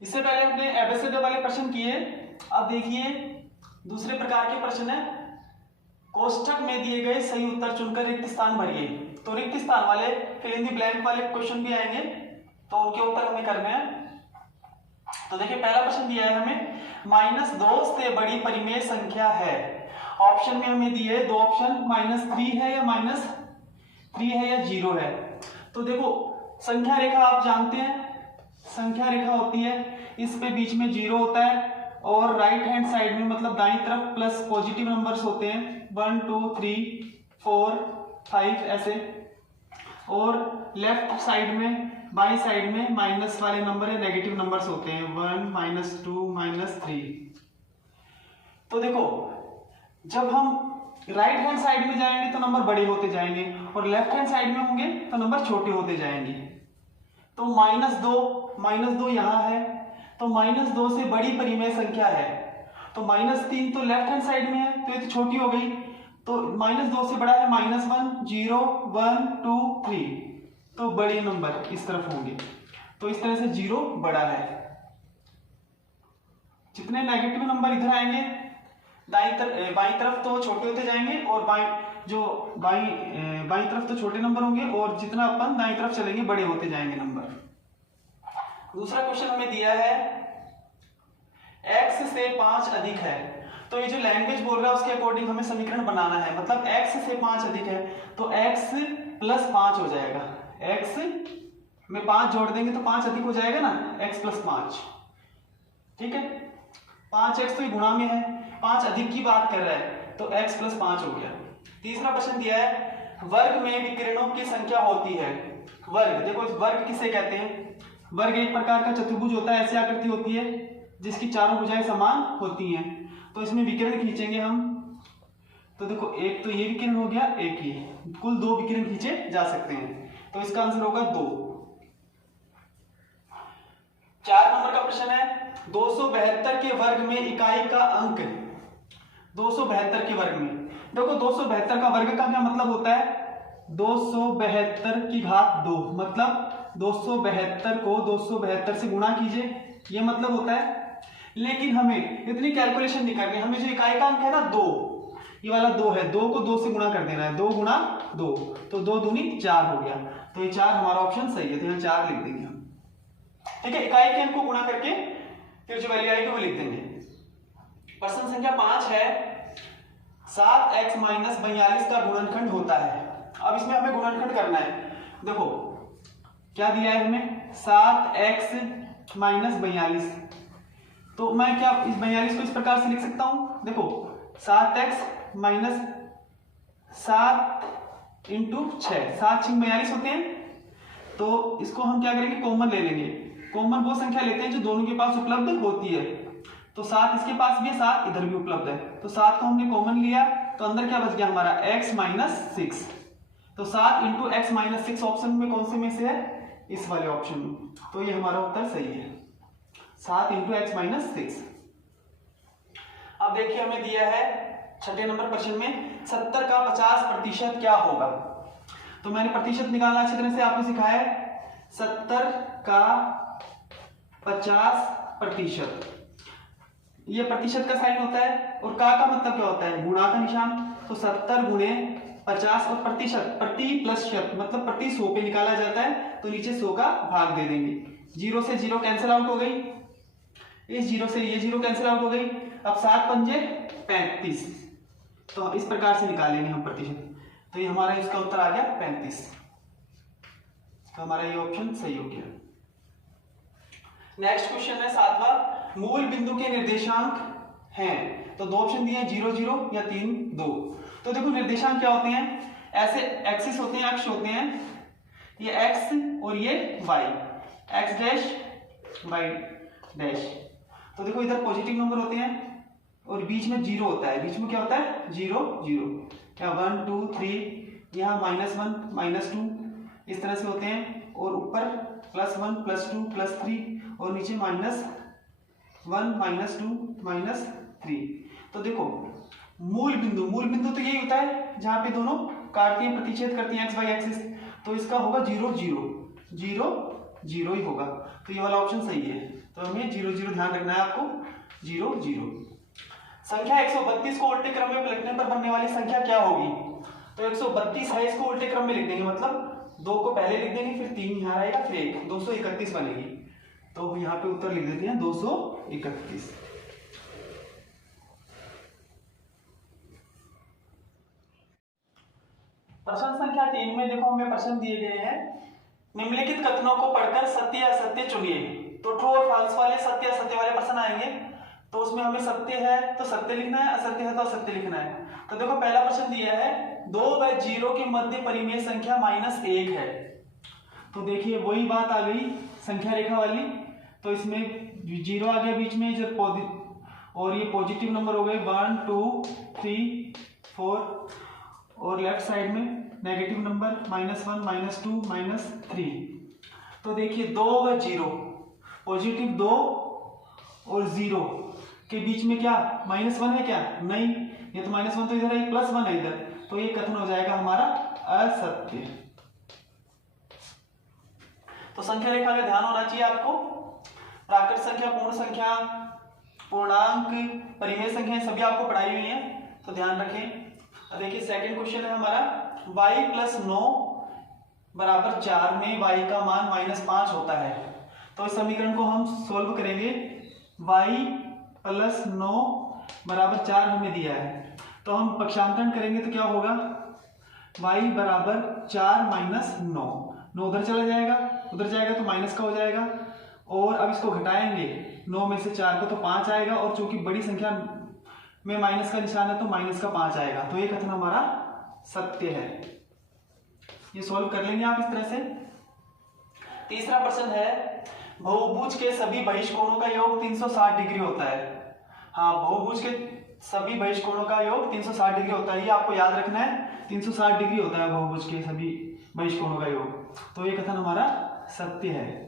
इससे पहले हमने एबीसीडी वाले प्रश्न किए। अब देखिए दूसरे प्रकार के प्रश्न है, कोष्ठक में दिए गए सही उत्तर चुनकर रिक्त स्थान भरिए। तो रिक्त स्थान वाले फिल इन द ब्लैंक वाले क्वेश्चन भी आएंगे, तो उनके उत्तर हमें करने हैं। तो देखिए पहला प्रश्न दिया है हमें, -2 से बड़ी परिमेय संख्या है। ऑप्शन में हमें दिए दो ऑप्शन, -3 है या -3 है या 0 है। तो देखो संख्या रेखा आप जानते हैं, संख्या रेखा होती है, इस पे बीच में 0 होता है और राइट हैंड साइड में मतलब दाईं तरफ प्लस पॉजिटिव नंबर्स होते हैं 1 2 3 4 5 ऐसे, और लेफ्ट साइड में बाई साइड में माइनस वाले नंबर या नेगेटिव नंबर्स होते हैं 1 -2 -3। तो देखो जब हम राइट हैंड साइड में जाएंगे तो नंबर बड़े होते जाएंगे और लेफ्ट हैंड साइड में होंगे तो नंबर छोटे होते जाएंगे। तो -2 यहां है, तो -2 से बड़ी परिमेय संख्या है। तो -3 तो लेफ्ट हैंड साइड में है तो ये तो छोटी हो गई, तो -2 से बड़ा है -1 0 1 2 3, तो बड़े नंबर इस तरफ होंगे। तो इस तरह से 0 बड़ा है। जितने नेगेटिव नंबर इधर आएंगे बाई तरफ तो छोटे होते जाएंगे और बाई तरफ तो छोटे नंबर होंगे, और जितना अपन दाई तरफ चलेंगे बड़े होते जाएंगे नंबर। दूसरा क्वेश्चन हमें दिया है x से 5 अधिक है। तो ये जो लैंग्वेज बोल रहा है उसके अकॉर्डिंग हमें समीकरण बनाना है। मतलब x से 5 अधिक है तो x + 5 हो जाएगा। x में 5 जोड़ देंगे तो 5 अधिक हो जाएगा ना, x + 5। ठीक है, 5x तो ये गुणा में है, 5 अधिक की बात कर रहा है तो x + 5 हो गया। तीसरा प्रश्न दिया है, वर्ग में विकिरणों की संख्या होती है। वर्ग, देखो इस वर्ग किसे कहते हैं? वर्ग एक प्रकार का चतुर्भुज होता है, ऐसी आकृति होती है जिसकी चारों भुजाएं समान होती हैं। तो इसमें विकिरण खींचेंगे हम, तो देखो एक तो ये विकिरण हो गया, एक ये, कुल 2 विकिरण खींचे जा सकते हैं। तो इसका आंसर होगा 2। 4 नंबर का प्रश्न है, 272 के वर्ग में इकाई का अंक। 272 के वर्ग में, देखो 272 का वर्ग का क्या मतलब होता है? 272 की घात 2, मतलब 272 को 272 से गुणा कीजिए, ये मतलब होता है। लेकिन हमें इतनी कैलकुलेशन नहीं करनी, हमें जो इकाई का अंक है ना 2, ये वाला 2 है, 2 को 2 से गुणा कर देना है, 2 गुणा 2, तो 2 दूनी 4 हो गया। तो ये 4 हमारा ऑप्शन सही है, तो यहाँ 4 लिख देंगे हम। ठीक है, इकाई के अंक को गुणा करके फिर जो वैल्यू आएगी वो लिख देंगे। प्रश्न संख्या 5 है, 7x - 42 का गुणनखंड होता है। अब इसमें हमें गुणनखंड करना है। देखो क्या दिया है हमें, 7x - 42। तो मैं क्या इस 42 को इस प्रकार से लिख सकता हूं, देखो 7x - 7 × 6, 7 6 42 होते हैं। तो इसको हम क्या करेंगे, कॉमन ले लेंगे। कॉमन वो संख्या लेते हैं जो दोनों के पास उपलब्ध होती है। तो 7 इसके पास भी है, 7 इधर भी उपलब्ध है, तो 7 को हमने कॉमन लिया, तो अंदर क्या बच गया हमारा, x - 6। तो 7 × x - 6 ऑप्शन में कौन से में से है, इस वाले ऑप्शन में। तो ये हमारा उत्तर सही है, 7 × x - 6। अब देखिए हमें दिया है 6 नंबर प्रश्न में, 70 का 50% क्या होगा। तो मैंने प्रतिशत निकालना अच्छी तरह से आपको सिखाया है। 70 का 50%, ये प्रतिशत का साइन होता है, और का मतलब क्या होता है, गुणा का निशान। तो 70 × 50 और प्रतिशत, प्रति प्लस शत मतलब प्रति 100 पे निकाला जाता है, तो नीचे 100 का भाग दे देंगे। 0 से 0 कैंसिल आउट हो गई, इस 0 से ये 0 कैंसिल आउट हो गई। अब 7 पंजे 35, तो इस प्रकार से निकालेंगे हम प्रतिशत। तो ये हमारा इसका उत्तर आ गया 35। तो हमारा ये ऑप्शन सही हो गया। नेक्स्ट क्वेश्चन है 7वां, मूल बिंदु के निर्देशांक हैं। तो 2 ऑप्शन दिए हैं, 0 0 या 3 2। तो देखो निर्देशांक क्या होते हैं, ऐसे एक्सिस होते हैं, अक्ष होते हैं, ये x और ये y, x dash y dash. तो देखो इधर पॉजिटिव नंबर होते हैं और बीच में 0 होता है, बीच में क्या होता है, 0 0, क्या 1 2 3, यहाँ -1 -2 इस तरह से होते हैं, और ऊपर +1 +2 +3 और नीचे -1 -2 -3। तो देखो मूल बिंदु तो यही होता है जहां पे दोनों काटती हैं, प्रतिच्छेद करती हैं x y एक्सिस। तो इसका होगा 0 0 0 जीरो ही होगा, तो ये वाला ऑप्शन सही है। तो हमें 0 0 ध्यान रखना है आपको, 0 0। संख्या 132 को उल्टे क्रम में पलटने पर बनने वाली संख्या क्या होगी? तो 132 है, इसको उल्टे क्रम में लिख देंगे, मतलब 2 को पहले लिख देंगे, फिर 3 यहाँ आएगा, फिर 1, 231 बनेगी। तो यहाँ पे उत्तर लिख देते हैं 231। प्रश्न संख्या 3 में देखो हमें प्रश्न दिए गए हैं, निम्नलिखित कथनों को पढ़कर सत्य या असत्य चुनिए। तो ट्रू और फॉल्स वाले, सत्य असत्य वाले प्रश्न आएंगे, तो उसमें हमें सत्य है तो सत्य लिखना है, असत्य है तो असत्य लिखना है। तो देखो पहला प्रश्न दिया है 2 व 0 के मध्य परिमेय संख्या -1 है। तो देखिए वही बात आ गई संख्या रेखा वाली, तो इसमें 0 आ गया बीच में, जब और ये पॉजिटिव नंबर हो गए 1 2 3 4, और लेफ्ट साइड में नेगेटिव नंबर -1 -2 -3। तो देखिए 2 व 0, पॉजिटिव 2 और 0 के बीच में क्या -1 है क्या? नहीं, ये तो -1 तो इधर है, +1 है इधर, तो ये कथन हो जाएगा हमारा असत्य। तो संख्या रेखा का ध्यान होना चाहिए आपको। प्राकृत संख्या, पूर्ण संख्या, पूर्णांक, परिमेय संख्या सभी आपको पढ़ाई हुई है, तो ध्यान रखें। देखिए सेकंड क्वेश्चन है हमारा, y + 9 = 4 में y का मान -5 होता है। तो इस समीकरण को हम सोल्व करेंगे। y + 9 = 4 हमें दिया है, तो हम पक्षांतरण करेंगे तो क्या होगा, y = 4 - 9, 9 उधर चला जाएगा, उधर जाएगा तो माइनस का हो जाएगा, और अब इसको घटाएंगे 9 में से 4 को तो 5 आएगा, और चूंकि बड़ी संख्या में माइनस का निशान है तो माइनस का 5 आएगा, तो ये कथन हमारा सत्य है। ये सॉल्व कर लेंगे आप इस तरह से। तीसरा प्रश्न है, बहुभुज के सभी बहिष्कोणों का योग 360 डिग्री होता है। हाँ, बहुभुज के सभी बहिष्कोणों का योग 360 डिग्री होता है, ये आपको याद रखना है, 360 डिग्री होता है बहुभुज के सभी बहिष्कोणों का योग, तो ये कथन हमारा सत्य है।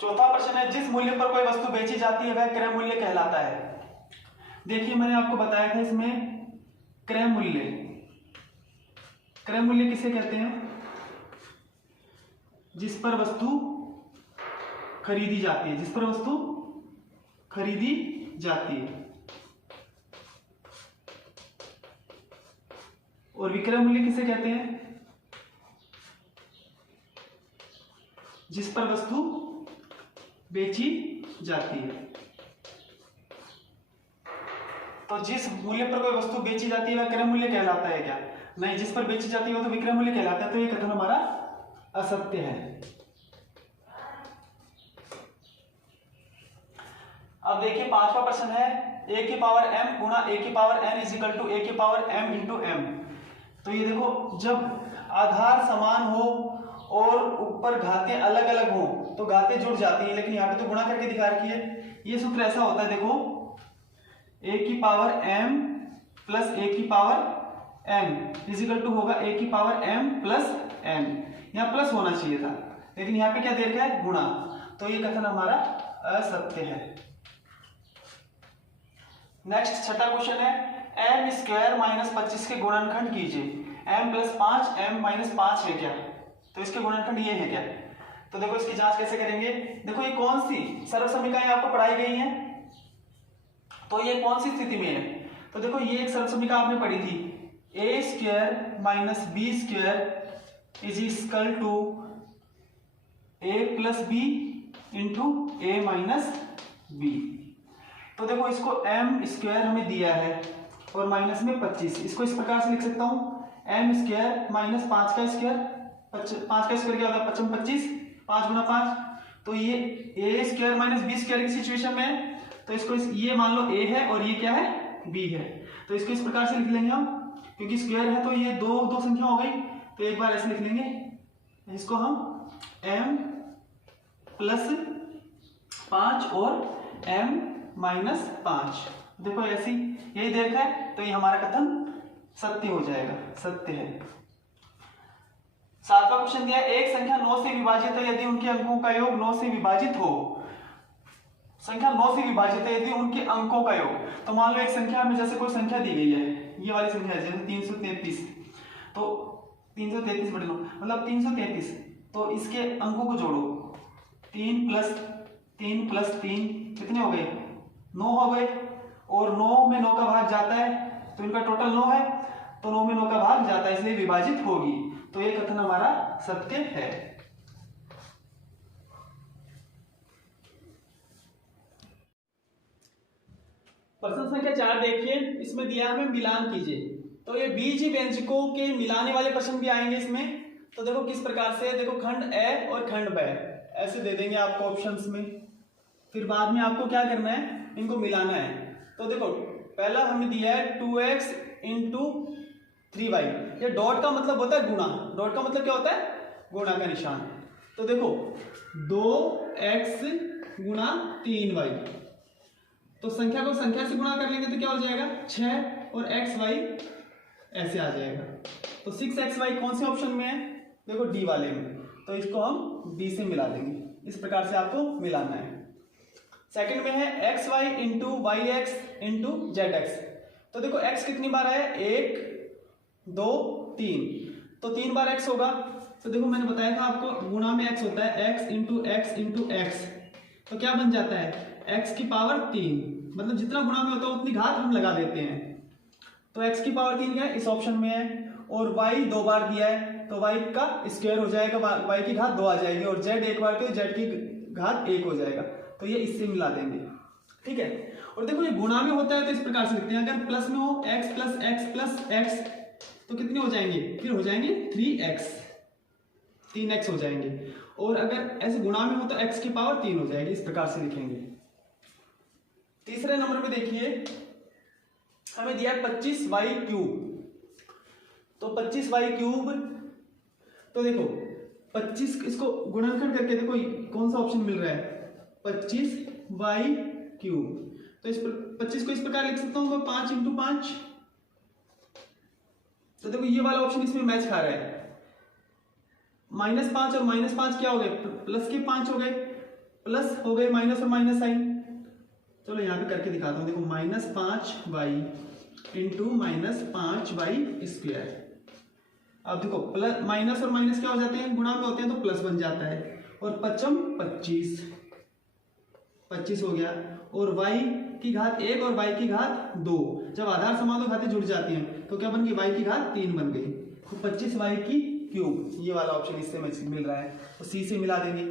चौथा प्रश्न है, जिस मूल्य पर कोई वस्तु बेची जाती है वह क्रय मूल्य कहलाता है। देखिए मैंने आपको बताया था इसमें क्रय मूल्य, क्रय मूल्य किसे कहते हैं? जिस पर वस्तु खरीदी जाती है, जिस पर वस्तु खरीदी जाती है। और विक्रय मूल्य किसे कहते हैं? जिस पर वस्तु बेची जाती है। तो जिस मूल्य पर कोई वस्तु बेची जाती है वह क्रय मूल्य कहलाता है क्या? नहीं, जिस पर बेची जाती है वो तो विक्रय मूल्य कहलाता है, तो ये कथन हमारा असत्य है। अब देखिए पांचवा प्रश्न है, a की पावर m गुणा a की power n is equal to a की पावर m इंटू m। तो ये देखो जब आधार समान हो और ऊपर घातें अलग अलग हो तो घातें जुड़ जाती हैं, लेकिन यहाँ पे तो गुणा करके दिखा रखी है। ये सूत्र ऐसा होता है, देखो a की पावर m प्लस a की power n is equal to होगा a की पावर m प्लस n। यहाँ प्लस होना चाहिए था, लेकिन यहाँ पे क्या दे रखा है? गुणा। तो ये कथन हमारा असत्य है। नेक्स्ट छठा क्वेश्चन है, m स्क्वायर माइनस 25 के गुणनखंड कीजिए। m प्लस 5 m माइनस 5 है क्या? तो इसके गुणनखंड ये है क्या? तो देखो इसकी जांच कैसे करेंगे। देखो ये कौन सी सर्वसमीकाएं आपको पढ़ाई गई हैं, तो ये कौन सी स्थिति में है? तो देखो ये एक सर्वसमीका आपने पढ़ी थी, a square minus b square is equal to a plus b into a minus b। तो देखो इसको m स्क्वायर हमें दिया है और माइनस में 25, इसको इस प्रकार से लिख सकता हूं, m स्क्वायर माइनस 5 का स्क्वायर, 5 का स्क्वायर क्या होता है? 25, 5 गुना 5। तो ये a square minus b square की सिचुएशन में है, तो इसको ये मान लो a है और ये क्या है? b है। तो इसको इस प्रकार से लिख लेंगे हम, क्योंकि स्क्वायर है तो ये दो संख्या हो गई, तो एक बार ऐसे लिख लेंगे, इसको हम m प्लस 5 और m माइनस 5। देखो ऐसी यही देखा है, तो ये हमारा कथन सत्य हो जाएगा, सत्य है। सातवां क्वेश्चन दिया, एक संख्या 9 से विभाजित है यदि उनके अंकों का योग 9 से विभाजित हो। संख्या 9 से विभाजित है यदि उनके अंकों का योग, तो मान लो एक संख्या में जैसे कोई संख्या दी गई है, ये वाली संख्या है जैसे 333, तो 333 बटे 9 मतलब 333। तो इसके अंकों को जोड़ो, 3 + 3 + 3 कितने हो गए? 9 हो गए। और 9 में 9 का भाग जाता है, तो इनका टोटल 9 है, तो 9 में 9 का भाग जाता है, इसलिए विभाजित होगी। तो ये कथन हमारा सत्य है। प्रश्न संख्या 4 देखिए, इसमें दिया हमें मिलान कीजिए। तो ये बीज व्यंजकों के मिलाने वाले प्रश्न भी आएंगे इसमें। तो देखो किस प्रकार से, देखो खंड ए और खंड ब ऐसे दे देंगे आपको ऑप्शंस में, फिर बाद में आपको क्या करना है, इनको मिलाना है। तो देखो पहला हमें दिया है 2x × 3y। ये डॉट का मतलब होता है गुणा, डॉट का मतलब क्या होता है? गुणा का निशान। तो देखो 2x × 3y, तो संख्या को संख्या से गुणा कर लेंगे तो क्या हो जाएगा? 6 और xy ऐसे आ जाएगा। तो 6xy कौन से ऑप्शन में है? देखो डी वाले में, तो इसको हम डी से मिला देंगे। इस प्रकार से आपको मिलाना है। सेकंड में है xy × yx × zx। तो देखो x कितनी बार है? 1 2 3, तो 3 बार x होगा। तो देखो मैंने बताया था आपको गुणा में x होता है, x × x × x, तो क्या बन जाता है? x की पावर 3, मतलब जितना गुणा में होता है उतनी घात हम लगा देते हैं। तो x की पावर 3 क्या है? इस ऑप्शन में है। और y 2 बार दिया है, तो y का स्क्वायर हो जाएगा, y की घात 2 आ जाएगी। और z 1 बार, तो z की घात 1 हो जाएगा। तो ये इससे मिला देंगे, ठीक है। और देखो ये गुणा में होता है तो इस प्रकार से लिखते हैं, अगर प्लस में हो x + x + x तो कितने हो जाएंगे? फिर हो जाएंगे 3x हो जाएंगे। और अगर ऐसे गुणा में हो तो x की पावर 3 हो जाएगी। इस प्रकार से लिखेंगे। तीसरे नंबर पे देखिए हमें दिया है 25y³। तो 25y³, तो देखो 25 इसको गुणनखंड करके देखो कौन सा ऑप्शन मिल रहा है? 25y³। तो इस 25 को इस प्रकार लिख सकता हूं मैं 5 × 5। तो देखो ये वाला ऑप्शन इसमें मैच खा रहा है। -5 और -5 क्या हो गए? प्लस के 5 हो गए, प्लस हो गए माइनस और माइनस साइन। चलो यहाँ पे करके दिखाता हूँ। देखो -5y × -5y²। अब देखो प्लस माइनस और माइनस क्या हो जाते हैं? गुणा में होते हैं, तो प्लस बन जाता है। और 5 25 हो गया। और y की घात 1 और y की घात 2, जब आधार समान दो घातें जुड़ जाती हैं तो क्या बन गई? y की घात 3 बन गई। तो 25y³, ये वाला ऑप्शन इससे मिल रहा है, तो c से मिला देंगे।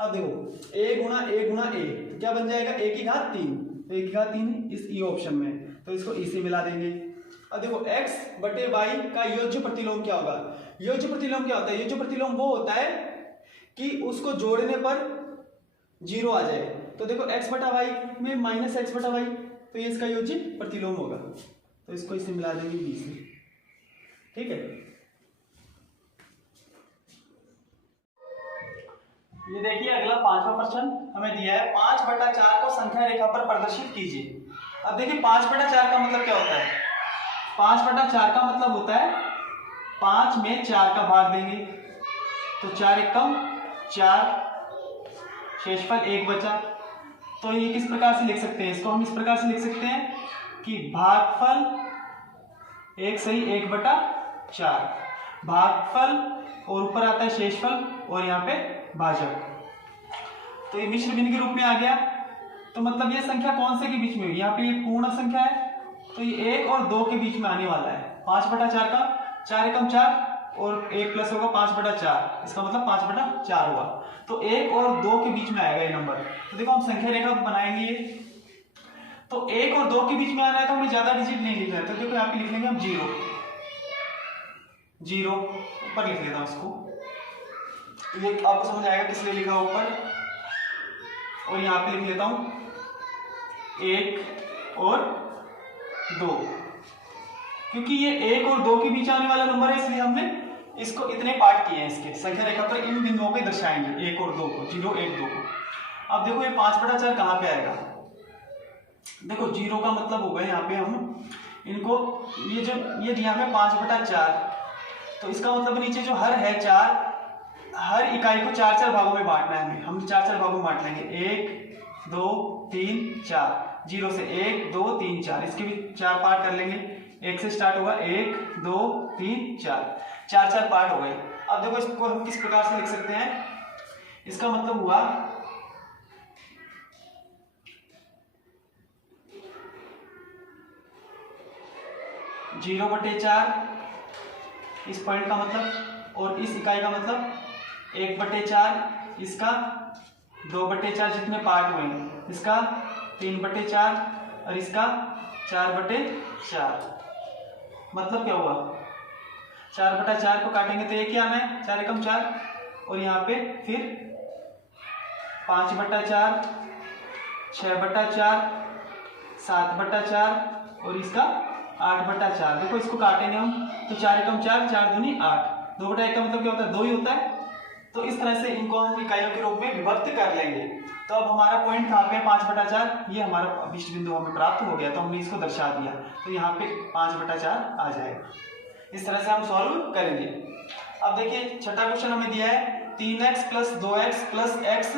अब देखो a × a, तो क्या बन जाएगा? a की घात 3, तो a की घात 3 इस e ऑप्शन में, तो इसको e से मिला देंगे। अब देखो x बटे y का योज्य प्रतिलोम क्या होगा? योज्य प्रतिलोम क्या होता है? योज्य प्रतिलोम वो होता है कि उसको जोड़ने पर 0 आ जाए। तो देखो x बटा y में -x बटा y, तो ये इसका योज्य प्रतिलोम होगा। तो इसको इससे मिला देंगे b से, ठीक है। ये देखिए अगला 5वां प्रश्न हमें दिया है 5/4 को संख्या रेखा पर प्रदर्शित कीजिए। अब देखिए 5/4 का मतलब क्या होता है? 5/4 का मतलब होता है 5 में 4 का भाग देंगे, तो 4 एकम 4, शेषफल 1 बचा। तो ये किस प्रकार से लिख सकते हैं? इसको हम इस प्रकार से लिख सकते हैं कि भागफल 1 सही 1/4, भागफल और ऊपर आता है शेषफल और यहाँ पे भाजक। तो ये मिश्र भिन्न के रूप में आ गया। तो मतलब ये संख्या कौन से के बीच में हुई? यहाँ पे ये पूर्ण संख्या है, तो ये 1 और 2 के बीच में आने वाला है। 5/4 का 4 एकम 4 और 1 प्लस होगा 5/4, इसका मतलब 5/4 हुआ। तो 1 और 2 के बीच में आएगा ये नंबर। तो देखो हम संख्या रेखा बनाएंगे ये, तो 1 और 2 के बीच में आना है तो हमें ज्यादा डिजिट नहीं लिखना है। तो देखो यहाँ पे लिख लेंगे हम 0 ऊपर लिख लेता हूँ इसको, ये आपको समझ आएगा किस लिए लिखा ऊपर। और यहाँ पे लिख लेता हूँ 1 और 2, क्योंकि ये 1 और 2 के बीच आने वाला नंबर है, इसलिए हमने इसको इतने पार्ट किए हैं। इसके संख्या रेखा पर इन बिंदुओं पे दर्शाएंगे 1 और 2 को, 0 1 2 को। अब देखो ये 5/4 कहाँ पे आएगा? देखो 0 का मतलब होगा यहाँ पे हम इनको, ये जो ये दिया है 5/4, तो इसका मतलब नीचे जो हर है 4, हर इकाई को 4-4 भागों में बांटना है। हम 4-4 भागों में बांट लेंगे, 1 2 3 4, 0 से 1 2 3 4, इसके भी 4 पार्ट कर लेंगे। 1 से स्टार्ट होगा 1 2 3 4। चार चार पार्ट हो गए। अब देखो इसको हम किस प्रकार से लिख सकते हैं, इसका मतलब हुआ 0/4 इस पॉइंट का मतलब, और इस इकाई का मतलब 1/4, इसका 2/4 जितने पार्ट हुए हैं, इसका 3/4 और इसका 4/4। मतलब क्या हुआ, 4/4 को काटेंगे तो ये क्या आना है, 4 एकम 4, और यहाँ पे फिर 5/4, 6/4, 7/4 और इसका 8/4। देखो इसको काटेंगे हम तो 4 एकम 4, 4 दूनी 8, 2/1 का मतलब क्या होता है, 2 ही होता है। तो इस तरह से इनको हम इकाइयों के रूप में विभक्त कर लेंगे। तो अब हमारा पॉइंट कहाँ पे है, 5/4, ये हमारा अभिष्ट बिंदु हमें प्राप्त हो गया, तो हमने इसको दर्शा दिया, तो यहाँ पे 5/4 आ जाएगा। इस तरह से हम सॉल्व करेंगे। अब देखिए छठा क्वेश्चन हमें दिया है 3x + 2x + x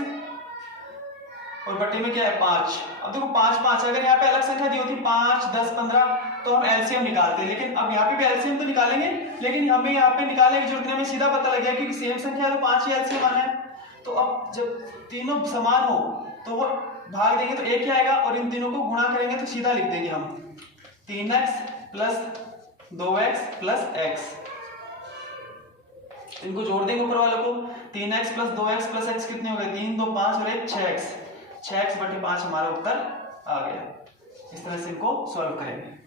और बटे में क्या है 5। अब देखो 5 5, अगर यहाँ पे अलग संख्या दी होती 5 10 15 तो हम एलसीएम निकालते, लेकिन अब यहाँ पे भी एलसीएम तो निकालेंगे, लेकिन हमें यहाँ पे निकालने की जरूरत नहीं, हमें सीधा पता लग गया क्योंकि सेम संख्या है तो 5 ही एलसीएम आना है। तो अब जब तीनों समान हो तो वो भाग देंगे तो एक ही आएगा, और इन तीनों को गुणा करेंगे तो सीधा लिख देंगे हम 3x + 2x + x। इनको जोड़ देंगे ऊपर वालों को, 3x + 2x + x कितने हो गए, 3 2 5 और 1 6x, 6x/5 हमारा उत्तर आ गया। इस तरह से इनको सॉल्व करेंगे।